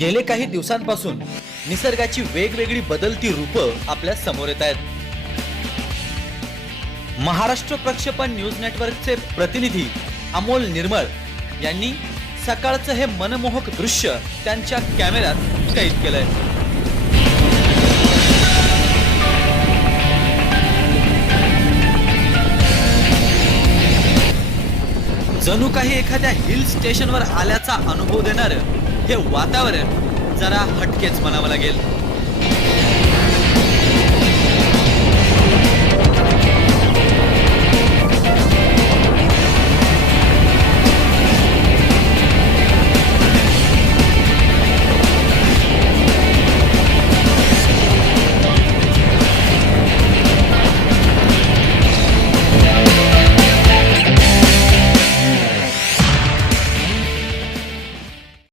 गेले काही दिवसांपासून निसर्गाची वेगवेगळी बदलती रूपं आपल्यासमोर येत आहेत. महाराष्ट्र प्रक्षेपण न्यूज नेटवर्कचे प्रतिनिधी अमोल निर्मळ यांनी सकाळचं हे मनमोहक दृश्य त्यांच्या कॅमेऱ्यात कैद केलंय. जणू काही एखाद्या हिल स्टेशनवर आल्याचा अनुभव देणार हे वातावरण जरा हटकेच म्हणावं लागेल.